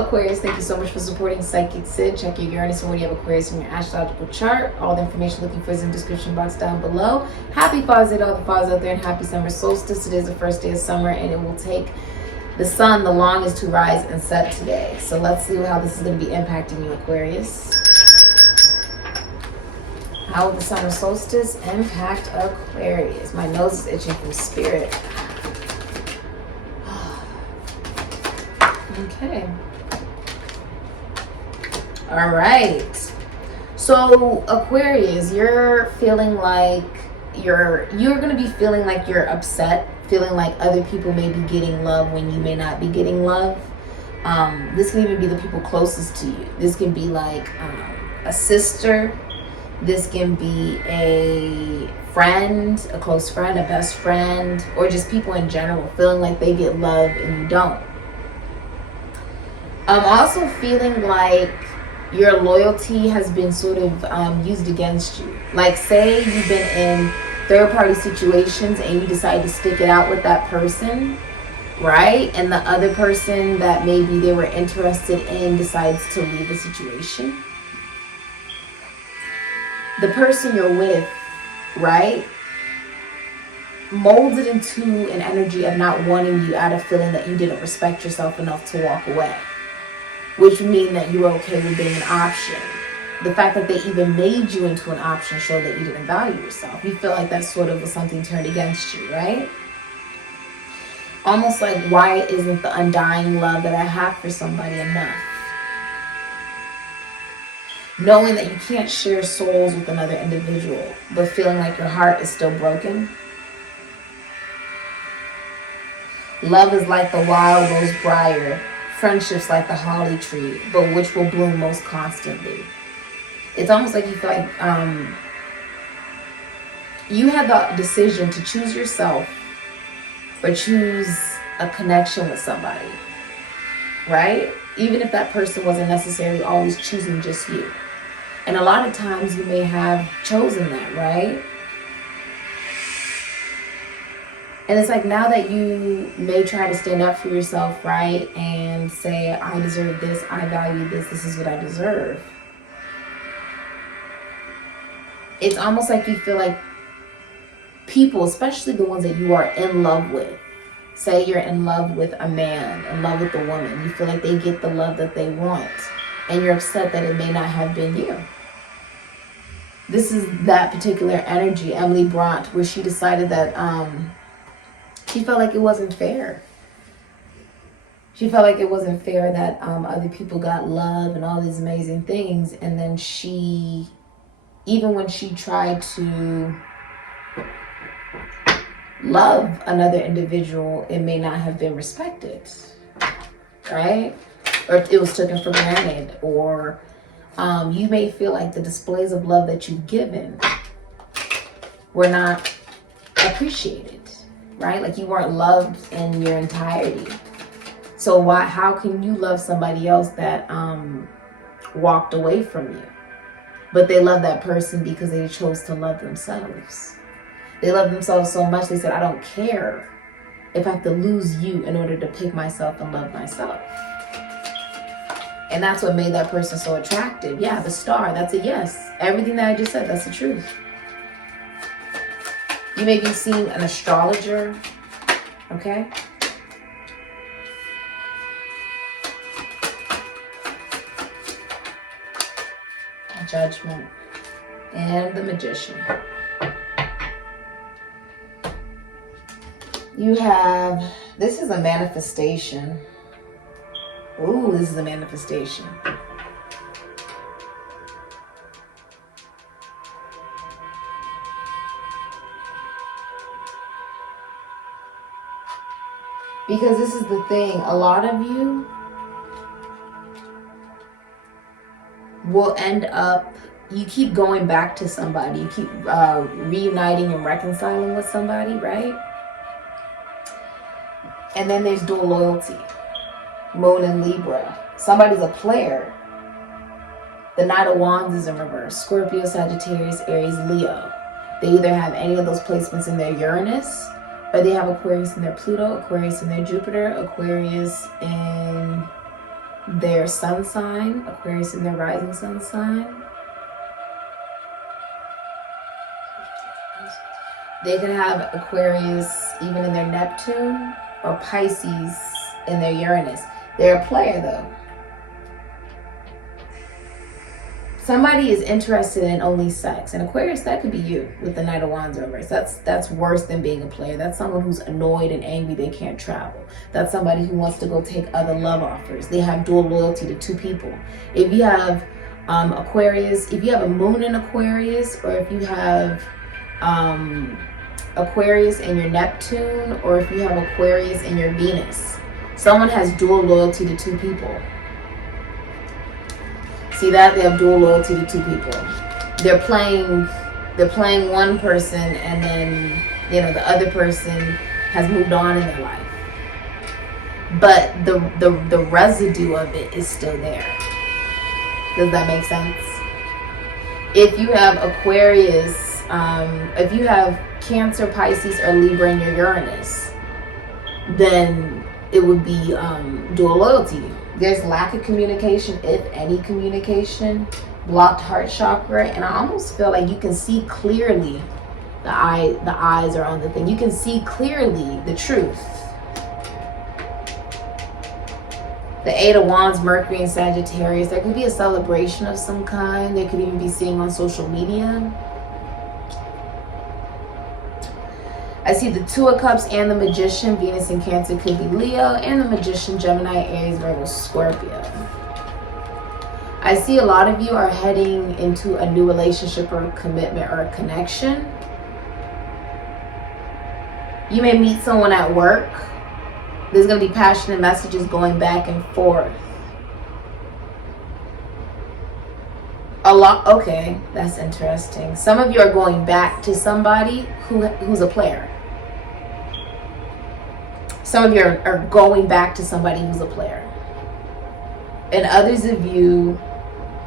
Aquarius, thank you so much for supporting SIKIKSYD. Check your Uranus and when you have Aquarius in your astrological chart. All the information looking for is in the description box down below. Happy Father's Day to all the fathers out there, and happy summer solstice. It is the first day of summer, and it will take the sun the longest to rise and set today. So let's see how this is going to be impacting you, Aquarius. How will the summer solstice impact Aquarius? My nose is itching from spirit. Okay. All right. So Aquarius, you're feeling like you're going to be feeling like you're upset, feeling like other people may be getting love when you may not be getting love. This can even be the people closest to you. This can be like a sister. This can be a friend, a close friend, a best friend, or just people in general feeling like they get love and you don't. I'm also feeling like your loyalty has been sort of used against you. Like, say you've been in third-party situations and you decide to stick it out with that person, right? And the other person that maybe they were interested in decides to leave the situation. The person you're with, right, molds it into an energy of not wanting you out of feeling that you didn't respect yourself enough to walk away. Which would mean that you were okay with being an option. The fact that they even made you into an option showed that you didn't value yourself. You feel like that sort of was something turned against you, right? Almost like, why isn't the undying love that I have for somebody enough? Knowing that you can't share souls with another individual, but feeling like your heart is still broken. Love is like the wild rose briar. Friendships like the holly tree, but which will bloom most constantly. It's almost like you feel like you had the decision to choose yourself or choose a connection with somebody, right? Even if that person wasn't necessarily always choosing just you. And a lot of times you may have chosen that, right? And it's like, now that you may try to stand up for yourself, right? And say, I deserve this, I value this, this is what I deserve. It's almost like you feel like people, especially the ones that you are in love with, say you're in love with a man, in love with a woman, you feel like they get the love that they want. And you're upset that it may not have been you. This is that particular energy Emily brought, where she decided that, she felt like it wasn't fair. She felt like it wasn't fair that other people got love and all these amazing things. And then she, even when she tried to love another individual, it may not have been respected, right? Or it was taken for granted. Or you may feel like the displays of love that you've given were not appreciated. Right? Like you weren't loved in your entirety. So how can you love somebody else that walked away from you? But they love that person because they chose to love themselves. They love themselves so much, they said, I don't care if I have to lose you in order to pick myself and love myself. And that's what made that person so attractive. Yeah, the star, that's a yes. Everything that I just said, that's the truth. You may be seeing an astrologer, okay? Judgment and the Magician. You have, this is a manifestation. Ooh, this is a manifestation. Because this is the thing, a lot of you will end up, you keep going back to somebody, you keep reuniting and reconciling with somebody, right? And then there's dual loyalty, Moon and Libra. Somebody's a player. The Knight of Wands is in reverse, Scorpio, Sagittarius, Aries, Leo. They either have any of those placements in their Uranus, or they have Aquarius in their Pluto, Aquarius in their Jupiter, Aquarius in their sun sign, Aquarius in their rising sun sign. They can have Aquarius even in their Neptune, or Pisces in their Uranus. They're a player though. Somebody is interested in only sex. And Aquarius, that could be you with the Knight of Wands reverse. That's worse than being a player. That's someone who's annoyed and angry they can't travel. That's somebody who wants to go take other love offers. They have dual loyalty to two people. If you have Aquarius, if you have a moon in Aquarius, or if you have Aquarius in your Neptune, or if you have Aquarius in your Venus, someone has dual loyalty to two people. See that? They have dual loyalty to two people. They're playing one person, and then, you know, the other person has moved on in their life. But the residue of it is still there. Does that make sense? If you have Aquarius, if you have Cancer, Pisces, or Libra in your Uranus, then it would be dual loyalty. There's lack of communication, if any communication, blocked heart chakra, and I almost feel like you can see clearly. The eyes are on the thing. You can see clearly the truth. The Eight of Wands, Mercury and Sagittarius. There could be a celebration of some kind. They could even be seen on social media. I see the Two of Cups and the Magician. Venus in Cancer could be Leo, and the Magician, Gemini, Aries, Virgo, Scorpio. I see a lot of you are heading into a new relationship or a commitment or a connection. You may meet someone at work. There's going to be passionate messages going back and forth. Okay, that's interesting. Some of you are going back to somebody who's a player. Some of you are going back to somebody who's a player. And others of you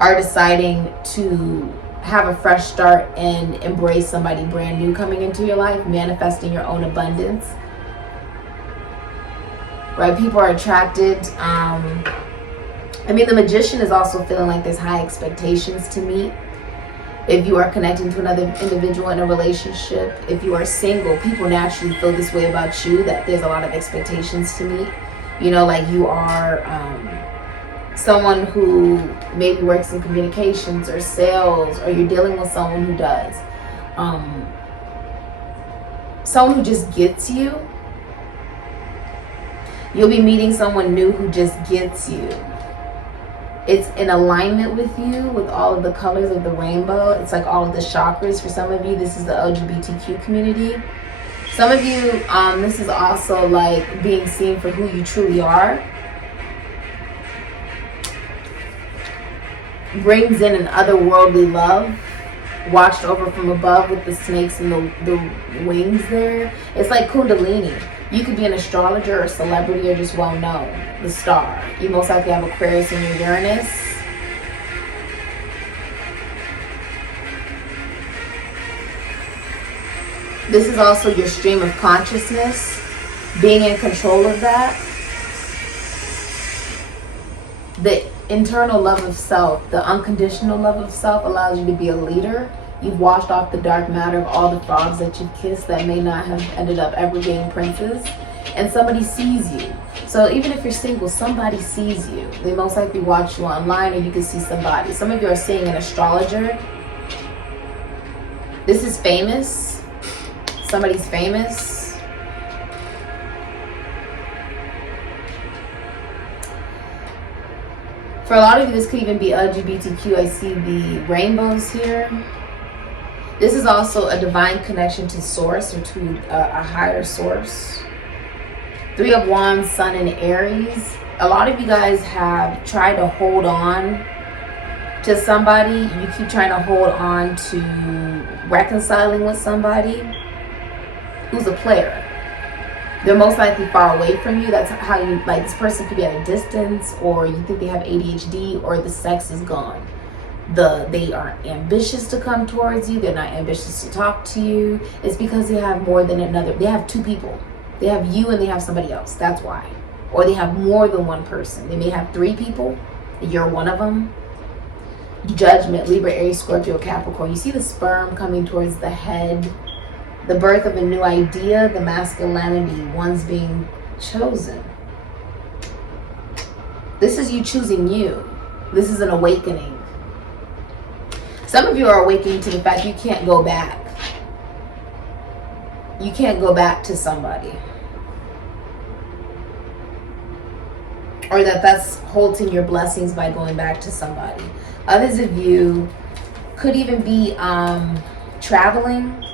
are deciding to have a fresh start and embrace somebody brand new coming into your life, manifesting your own abundance. Right? People are attracted. I mean, the Magician is also feeling like there's high expectations to meet. If you are connecting to another individual in a relationship, if you are single, people naturally feel this way about you, that there's a lot of expectations to meet. You know, like you are someone who maybe works in communications or sales, or you're dealing with someone who does. Someone who just gets you. You'll be meeting someone new who just gets you. It's in alignment with you, with all of the colors of the rainbow. It's like all of the chakras. For some of you, this is the LGBTQ community. Some of you, this is also like being seen for who you truly are. Brings in an otherworldly love, watched over from above with the snakes and the wings there. It's like Kundalini. You could be an astrologer or a celebrity or just well known. The star. You most likely have Aquarius in your Uranus. This is also your stream of consciousness. Being in control of that. The internal love of self, the unconditional love of self, allows you to be a leader. You've washed off the dark matter of all the frogs that you've kissed that may not have ended up ever being princes. And somebody sees you. So even if you're single, somebody sees you. They most likely watch you online, or you can see somebody. Some of you are seeing an astrologer. This is famous. Somebody's famous. For a lot of you, this could even be LGBTQ. I see the rainbows here. This is also a divine connection to source, or to a higher source. Three of Wands, Sun in Aries. A lot of you guys have tried to hold on to somebody. You keep trying to hold on to reconciling with somebody who's a player. They're most likely far away from you. That's how you, like, this person could be at a distance, or you think they have ADHD, or the sex is gone. They aren't ambitious to come towards you. They're not ambitious to talk to you. It's because they have more than another. They have two people. They have you and they have somebody else. That's why. or they have more than one person. They may have 3 people. You're one of them. Judgment, Libra, Aries, Scorpio, Capricorn. You see the sperm coming towards the head, the birth of a new idea, the masculinity, one's being chosen. This is you choosing you. This is an awakening. Some of you are awakening to the fact you can't go back. You can't go back to somebody. Or that's halting your blessings by going back to somebody. Others of you could even be traveling.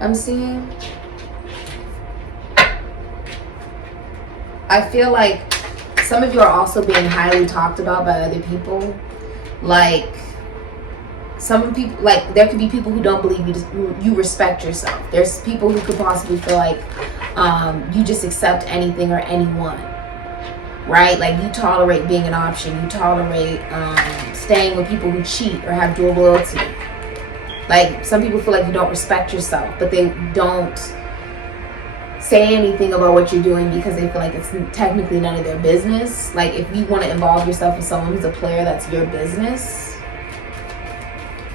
I'm seeing. I feel like some of you are also being highly talked about by other people. Like, some people, like, there could be people who don't believe you respect yourself. There's people who could possibly feel like you just accept anything or anyone, right? Like, you tolerate being an option. You tolerate staying with people who cheat or have dual loyalty. Like, some people feel like you don't respect yourself, but they don't say anything about what you're doing because they feel like it's technically none of their business. Like, if you want to involve yourself with someone who's a player, that's your business.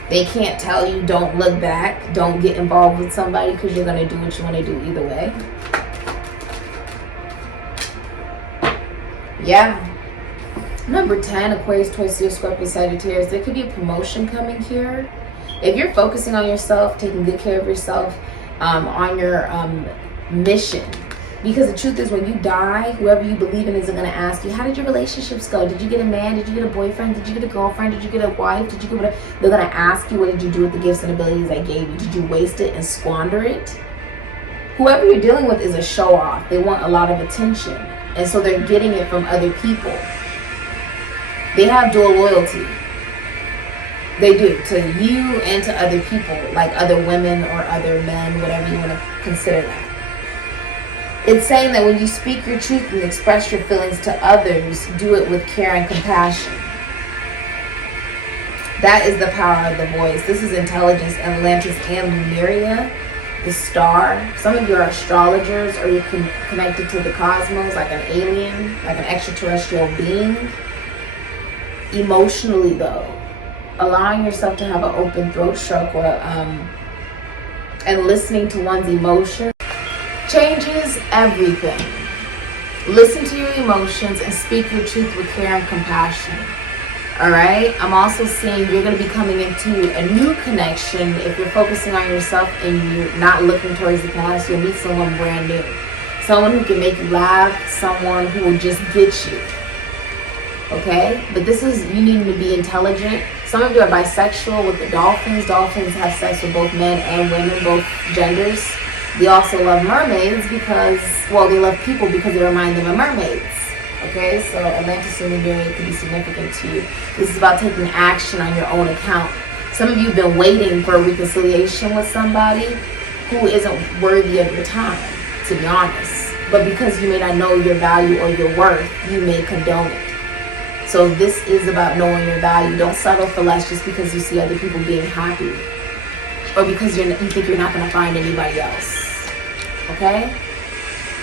They can't tell you don't look back, don't get involved with somebody, because you're going to do what you want to do either way. Yeah. Number 10, Aquarius, Taurus, Leo, Scorpio, Sagittarius. There could be a promotion coming here. If you're focusing on yourself, taking good care of yourself, on your mission, because the truth is, when you die, whoever you believe in isn't going to ask you, how did your relationships go? Did you get a man? Did you get a boyfriend? Did you get a girlfriend? Did you get a wife? Did you get a... They're going to ask you, what did you do with the gifts and abilities I gave you? Did you waste it and squander it? Whoever you're dealing with is a show off. They want a lot of attention, and so they're getting it from other people. They have dual loyalty. They do, to you and to other people, like other women or other men, whatever you want to consider that. It's saying that when you speak your truth and express your feelings to others, do it with care and compassion. That is the power of the voice. This is intelligence, Atlantis and Lemuria, the star. Some of you are astrologers, or you're connected to the cosmos, like an alien, like an extraterrestrial being. Emotionally, though, allowing yourself to have an open throat chakra and listening to one's emotions changes everything. Listen to your emotions and speak your truth with care and compassion. Alright? I'm also seeing you're going to be coming into a new connection. If you're focusing on yourself and you're not looking towards the past, you'll meet someone brand new. Someone who can make you laugh, someone who will just get you. Okay? But this is you needing to be intelligent. Some of you are bisexual with the dolphins. Dolphins have sex with both men and women, both genders. They also love mermaids because, well, they love people because they remind them of mermaids. Okay, so Atlantis and Lemuria could be significant to you. This is about taking action on your own account. Some of you have been waiting for a reconciliation with somebody who isn't worthy of your time, to be honest. But because you may not know your value or your worth, you may condone it. So this is about knowing your value. Don't settle for less just because you see other people being happy, or because you think you're not going to find anybody else. Okay?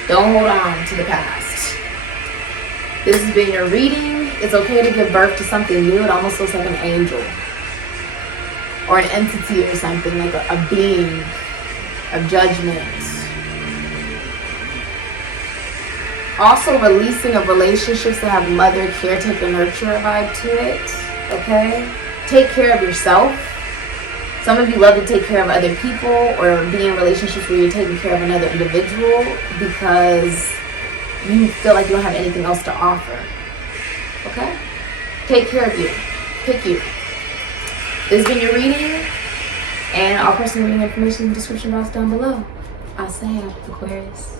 Don't hold on to the past. This has been your reading. It's okay to give birth to something new. It almost looks like an angel or an entity or something, like a being of judgment. Also, releasing of relationships that have mother, caretaker, nurturer vibe to it. Okay? Take care of yourself. Some of you love to take care of other people, or be in relationships where you're taking care of another individual because you feel like you don't have anything else to offer. Okay? Take care of you. Pick you. This has been your reading, and all personal reading information in the description box down below. I'll say Aquarius.